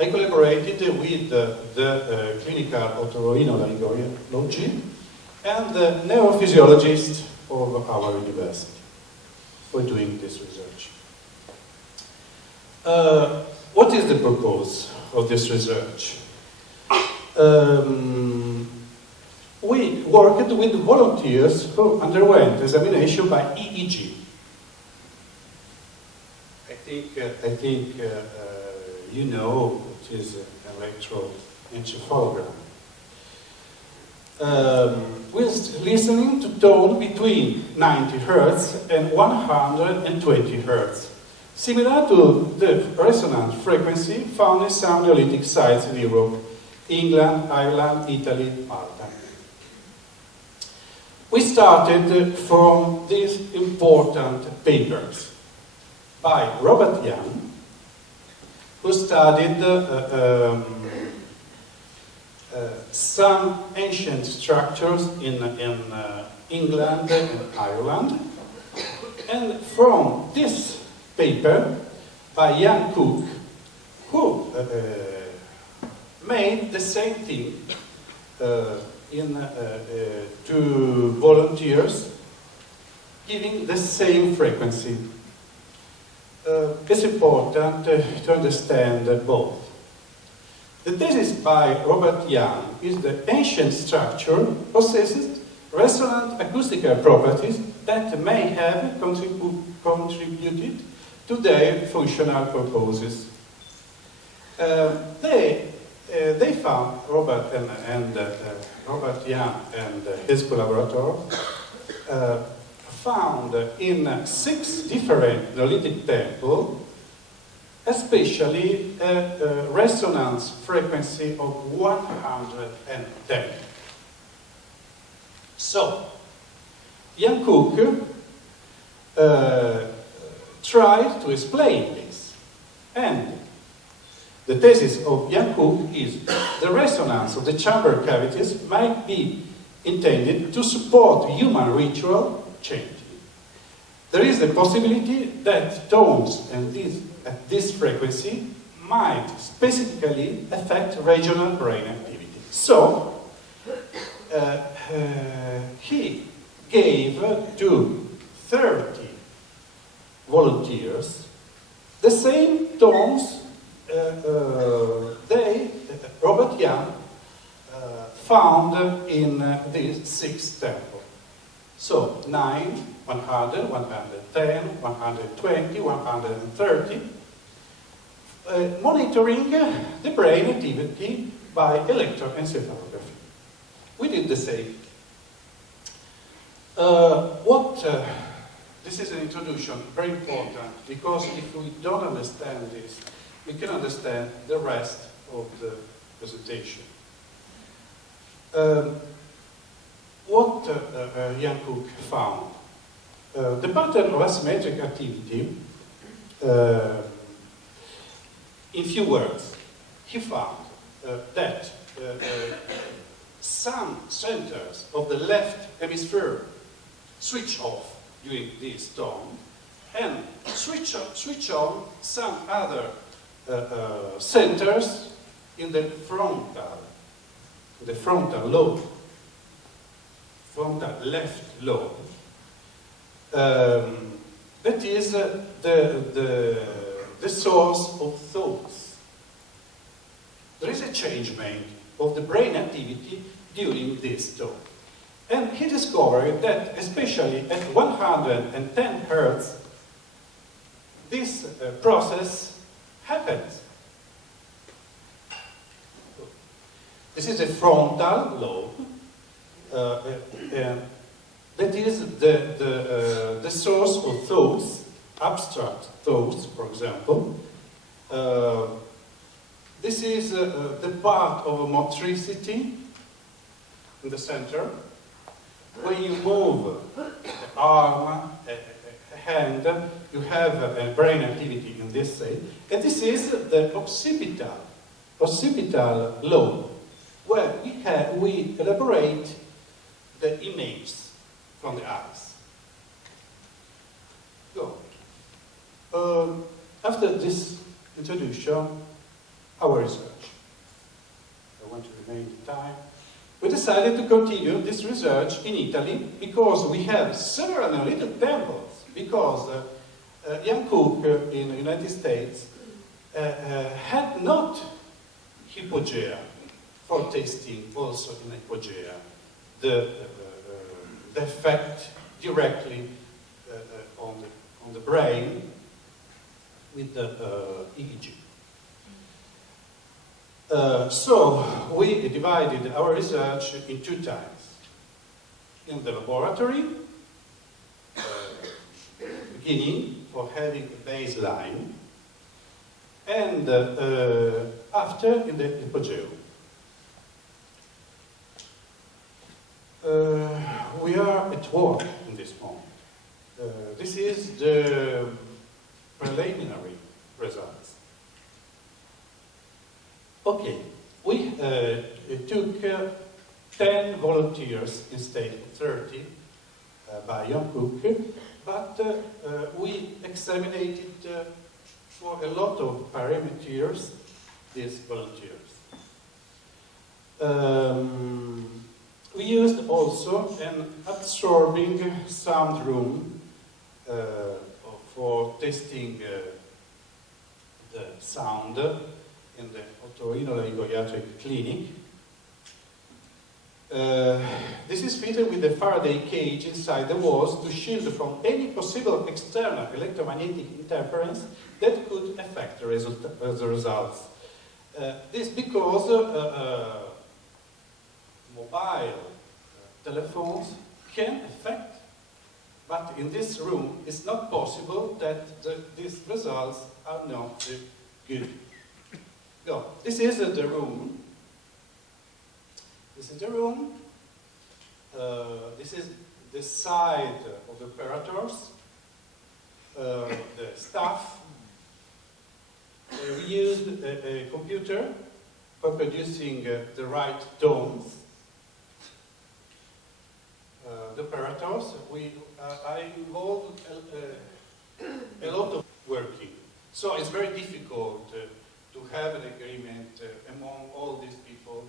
I collaborated with the Clinical Otorhinolaryngology and the neurophysiologist of our university for doing this research. What is the purpose of this research? We worked with volunteers who underwent examination by EEG. I think you know it is an electroencephalogram. With listening to tone between 90 Hz and 120 Hz, similar to the resonant frequency found in some Neolithic sites in Europe, England, Ireland, Italy, Malta. We started from these important papers by Robert Young, who studied some ancient structures in England and Ireland, and from this paper by Ian Cook, who made the same thing to volunteers, giving the same frequency. It's important to understand both. The thesis by Robert Young is the ancient structure possesses resonant acoustical properties that may have contributed to their functional purposes. They found, Robert Young and his collaborator, found in 6 different Neolithic temples, especially a resonance frequency of 110. So, Ian Cook tried to explain this, and the thesis of Ian Cook is the resonance of the chamber cavities might be intended to support human ritual changing. There is the possibility that tones at this frequency might specifically affect regional brain activity. So, he gave to 30 volunteers the same tones Robert Young found in these 6 temples. So 9, 100, 110, 120, 130, monitoring the brain activity by electroencephalography. We did the same. This is an introduction, very important, because if we don't understand this, we can understand the rest of the presentation. What Ian Cook found? The pattern of asymmetric activity, in few words, he found that some centers of the left hemisphere switch off during this tone and switch on some other centers in the frontal lobe, frontal left lobe. That is the source of thoughts. There is a change made of the brain activity during this tone. And he discovered that, especially at 110 Hz, this process happens. This is a frontal lobe, and that is the source of thoughts, abstract thoughts, for example. This is the part of motricity in the center. When you move the arm, a hand, you have a brain activity in this side. And this is the occipital lobe, where we elaborate the image from the eyes. Go. After this introduction, our research. I want to remain the time. We decided to continue this research in Italy because we have several Neolithic temples, because Ian Cook in the United States had not hypogea for testing also in hypogea the effect directly on the brain with the EEG. So we divided our research in two times. In the laboratory, beginning for having a baseline, and after in the hypogeum. We are at work in this moment. This is the preliminary results. Okay, we took 10 volunteers instead of 30 by Ian Cook, but we examined for a lot of parameters these volunteers. We used also an absorbing sound room for testing the sound in the Otorhinolaryngology Clinic. This is fitted with the Faraday cage inside the walls to shield from any possible external electromagnetic interference that could affect the results. This because mobile telephones can affect, but in this room it's not possible that these results are not good. Go. This is the room. This is the room. This is the side of the operators, the staff. We used a computer for producing the right tones. The operators, I involved a lot of working. So it's very difficult to have an agreement among all these people.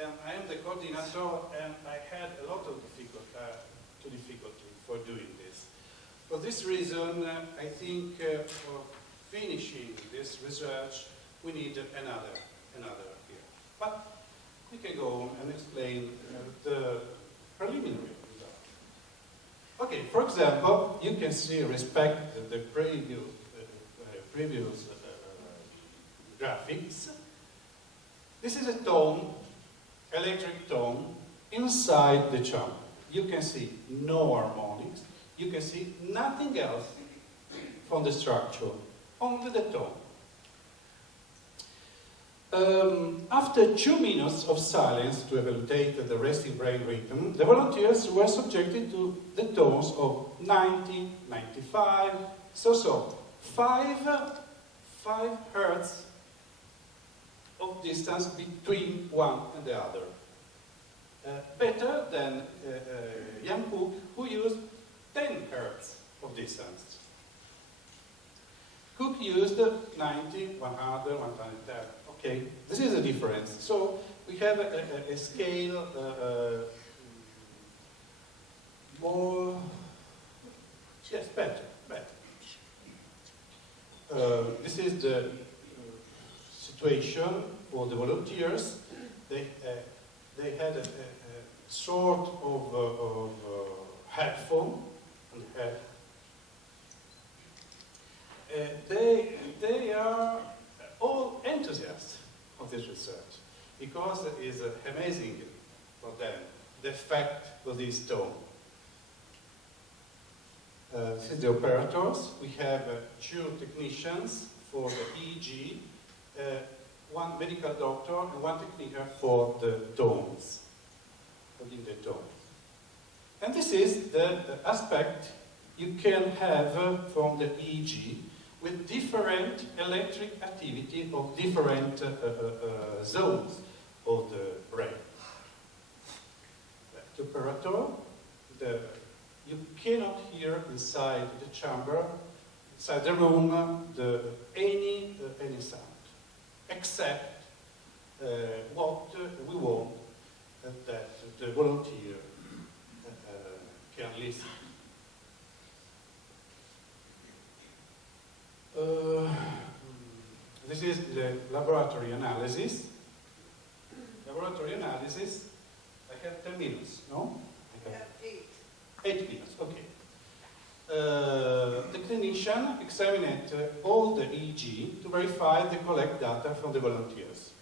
And I am the coordinator, and I had a lot of difficulty for doing this. For this reason, I think for finishing this research, we need another here. But we can go on and explain the preliminary result. Okay, for example, you can see respect the previous graphics. This is a tone, electric tone, inside the chamber. You can see no harmonics, you can see nothing else from the structure, only the tone. After 2 minutes of silence to evaluate the resting brain rhythm, the volunteers were subjected to the tones of 90, 95, so 5 hertz of distance between one and the other. Better than Ian Cook, who used 10 hertz of distance. Cook used 90, 100, 110. Okay, this is a difference. So we have a scale more, yes, better. This is the situation for the volunteers. They had a sort of headphone on the head. They are all enthusiasts of this research because it is amazing for them, the effect of this tone. This is the operators. We have 2 technicians for the EEG, 1 medical doctor and 1 technician for the tones, putting the tones. And this is the aspect you can have from the EEG with different electric activity of different zones of the brain. The operator, you cannot hear inside the chamber, inside the room, any sound, except what we want that the volunteer can listen. This is the laboratory analysis. Laboratory analysis, I have 10 minutes, no? I have 8. 8 minutes, okay. The clinician examined all the EEG to verify the collect data from the volunteers.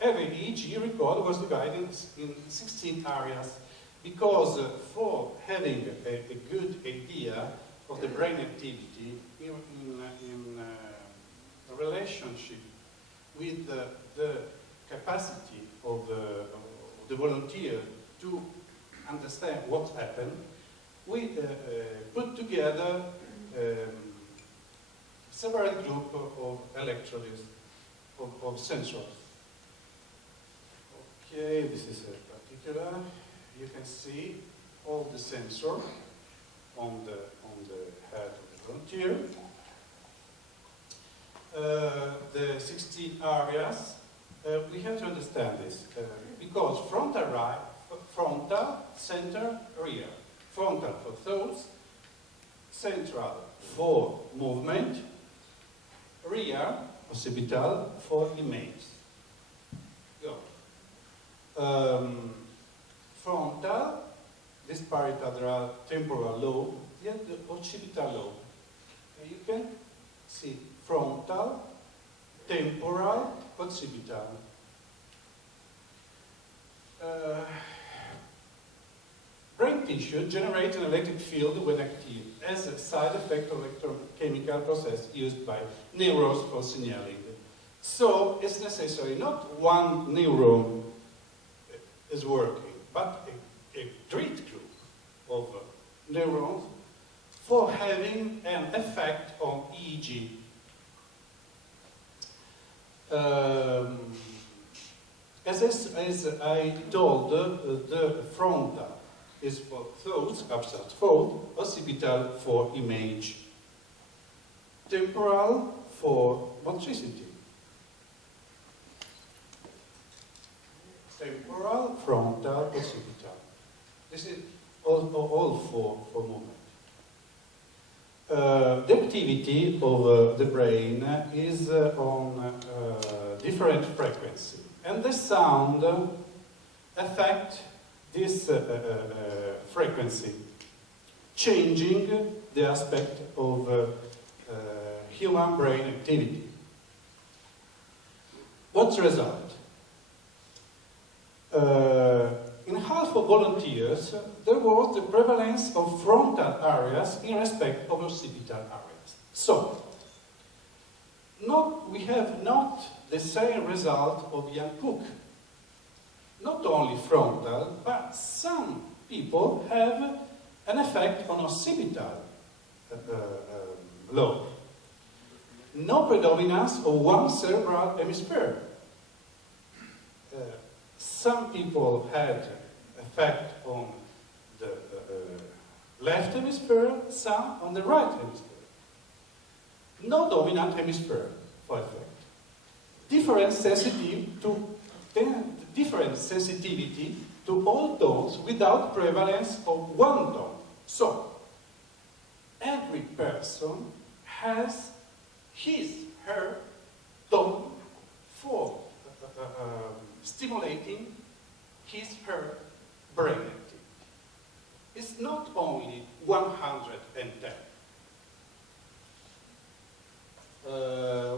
Every EEG record was divided in 16 areas because for having a good idea of the brain activity in relationship with the capacity of the volunteer to understand what happened, we put together several groups of electrodes, of sensors. Okay, this is a particular. You can see all the sensors on the head of the volunteer. The 16 areas, we have to understand this because frontal, center, rear. Frontal for thoughts, central for movement, rear, occipital for image. Go. Frontal, this parietal temporal lobe, then the occipital lobe. And you can see frontal, temporal, occipital. Brain tissue generates an electric field when active as a side effect of electrochemical process used by neurons for signaling. So it's necessary not one neuron is working, but a great group of neurons for having an effect on EEG. As I told, the frontal is for thoughts, abstract thought, occipital for image, temporal for motricity. Temporal, frontal, occipital. This is all for movement. The activity of the brain is on different frequency, and the sound affects this frequency, changing the aspect of human brain activity. What's the result? In half of volunteers, there was the prevalence of frontal areas in respect of occipital areas. So, we have not the same result of Ian Cook. Not only frontal, but some people have an effect on occipital lobe. No predominance of one cerebral hemisphere. Some people had effect on the left hemisphere, some on the right hemisphere. No dominant hemisphere for effect. Different sensitivity to all tones without prevalence of one tone. So, every person has his, her tone for stimulating his, her brain activity. It's not only 110.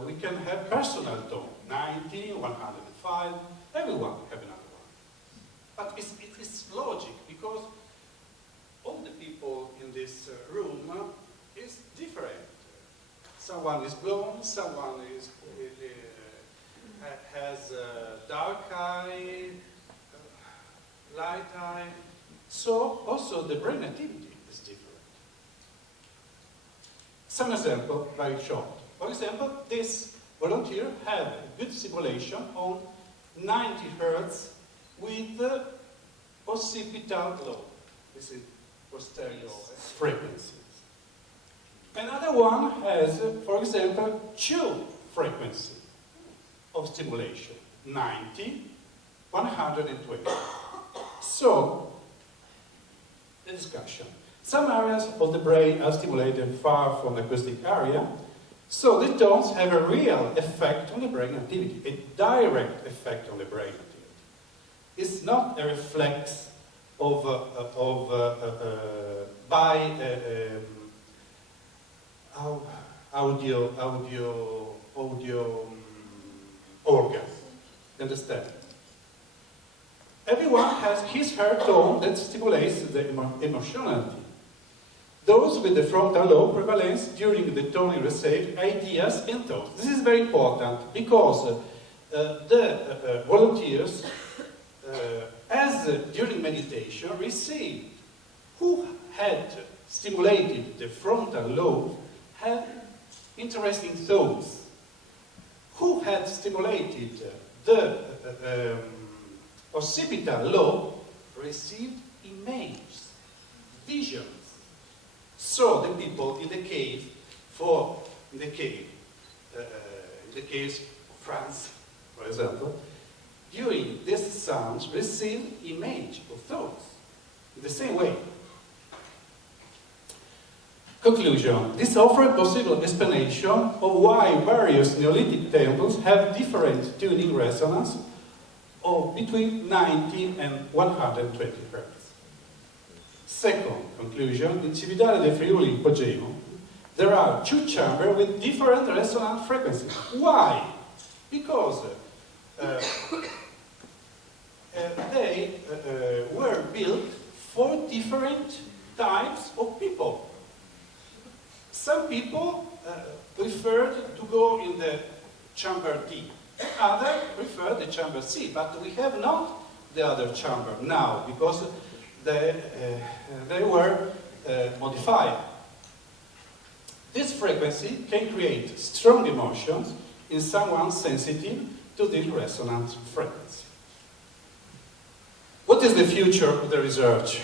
We can have personal tone, 90, 105, everyone have another one. But it's logic, because all the people in this room is different. Someone is blonde, someone is has dark eye, light eye. So also the brain activity is different. Some example, very short. For example, this volunteer had a good simulation on 90 Hz with the occipital lobe. This is posterior frequencies. Another one has, for example, 2 frequencies of stimulation. 90, 120. So, the discussion. Some areas of the brain are stimulated far from the acoustic area, so the tones have a real effect on the brain activity, a direct effect on the brain activity. It's not a reflex of audio organs. Understand? Everyone has his/her tone that stimulates the emotionality. Those with the frontal lobe prevalence during the tone receive ideas and thoughts. This is very important because the volunteers, during meditation, received who had stimulated the frontal lobe had interesting thoughts. Who had stimulated the occipital lobe received images, visions. So the people in the cave, in the case of France, for example, during these sounds received image of thoughts in the same way. Conclusion. This offers a possible explanation of why various Neolithic temples have different tuning resonance of between 90 and 120 Hz. Second conclusion, in Cividale de Friuli in Pogemo, there are two chambers with different resonant frequencies. Why? Because they were built for different types of people. Some people preferred to go in the chamber D. Others prefer the chamber C, but we have not the other chamber now because they were modified. This frequency can create strong emotions in someone sensitive to this resonant frequency. What is the future of the research?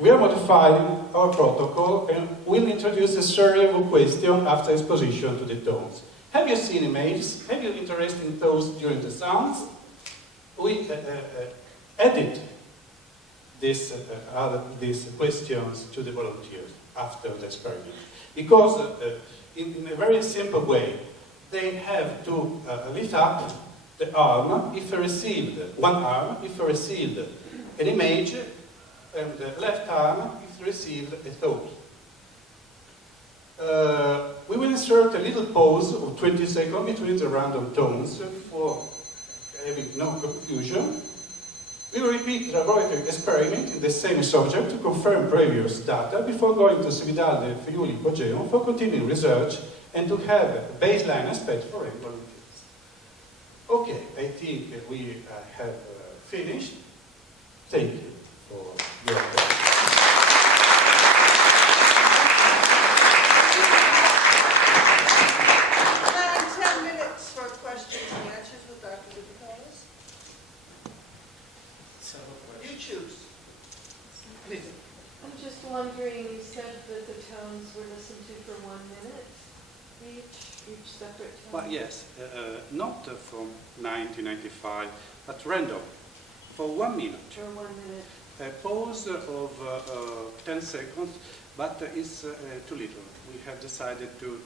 We are modifying our protocol and will introduce a series of questions after exposition to the tones. Have you seen images? Have you interested in those during the sounds? We edit these questions to the volunteers after the experiment. Because in a very simple way, they have to lift up the arm if they received one arm, if they received an image, and the left arm if they received a thought. We will insert a little pause of 20 seconds between the random tones for having no confusion. We will repeat the laboratory experiment in the same subject to confirm previous data before going to Cividale de Friuli Pogemo for continuing research and to have a baseline aspect for any volunteers. Okay, I think we have finished. Thank you for your attention. 10 minutes for questions and answers with Dr. Lupicalis. You choose. Please. I'm just wondering, you said that the tones were listened to for 1 minute each separate tone? Well, yes, not from 1995, but random, for 1 minute. For 1 minute. A pause of 10 seconds, but it's too little. We have decided to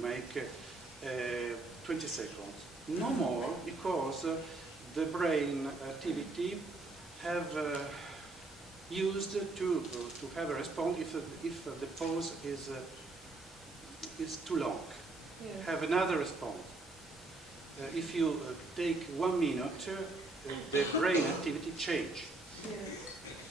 make 20 seconds. No more, because the brain activity have used to have a response if the pause is too long. Yeah. Have another response. If you take 1 minute, the brain activity change. Yeah.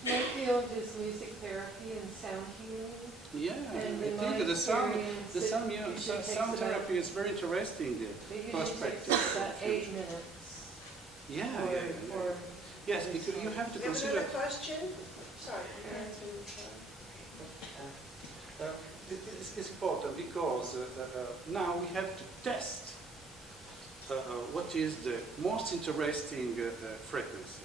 My field is music therapy and sound healing. Yeah, And I in think my the sound experience, sound therapy is very interesting It usually perspective. takes about 8 minutes. Yeah, for, yeah. for Yes, because you have to You have consider. another question? Sorry. It's important because now we have to test what is the most interesting frequency.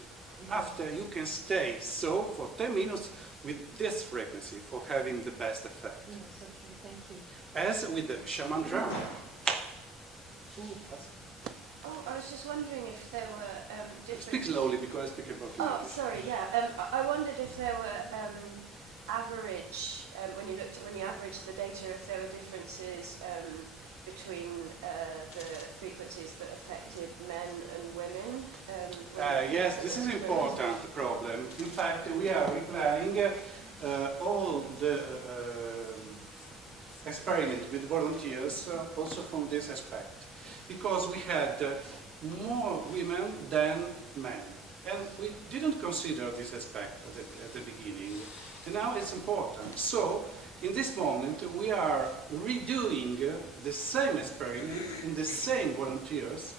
After you can stay so for 10 minutes with this frequency for having the best effect. Yes, okay, thank you. As with the shaman drum. Oh, I was just wondering if there were different... Speak slowly because I speak about Oh, sorry, yeah. I wondered if there were average, when you averaged the data, if there were differences between the frequencies that affected men and women. Yes, this is an important problem. In fact, we are replying all the experiment with volunteers also from this aspect, because we had more women than men, and we didn't consider this aspect at the beginning, and now it's important. So in this moment we are redoing the same experiment in the same volunteers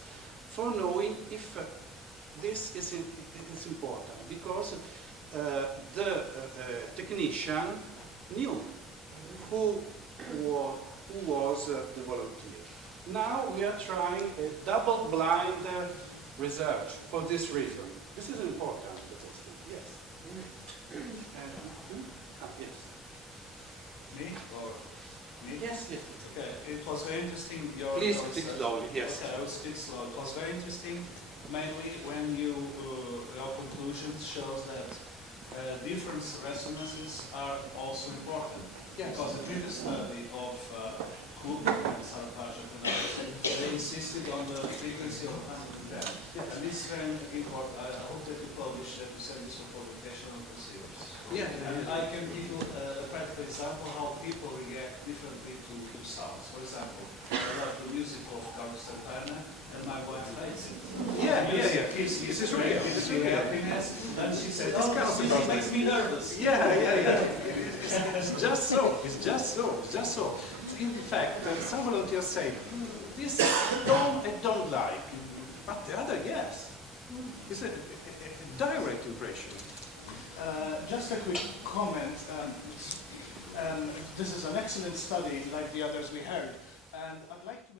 for knowing if this is important, because the technician knew who was the volunteer. Now we are trying a double-blind research for this reason. This is important. Yes. Yes. Me or me? Yes. Yes. Okay. It was very interesting. Please speak slowly. Yes. Okay, I will speak slowly. It was very interesting, mainly when your conclusions shows that different resonances are also important. Yes. Because the previous study of Cook and Salvage, they insisted on the frequency of 110. Yes. And this is very important. I hope that you publish that you send this for publication on the series. Yeah. And I can give you a practical example how people react differently to sounds. For example, I love the music of Carlos Santana, and my wife hates it. Yeah. This is real. This is real. Happiness, and she said, It's "Oh, kind of this music makes me nervous." Yeah. It's just so. It's just so. In fact, some volunteers say, this I don't like, but the other, yes. It's a direct impression. Just a quick comment. This is an excellent study, like the others we heard, and I'd like to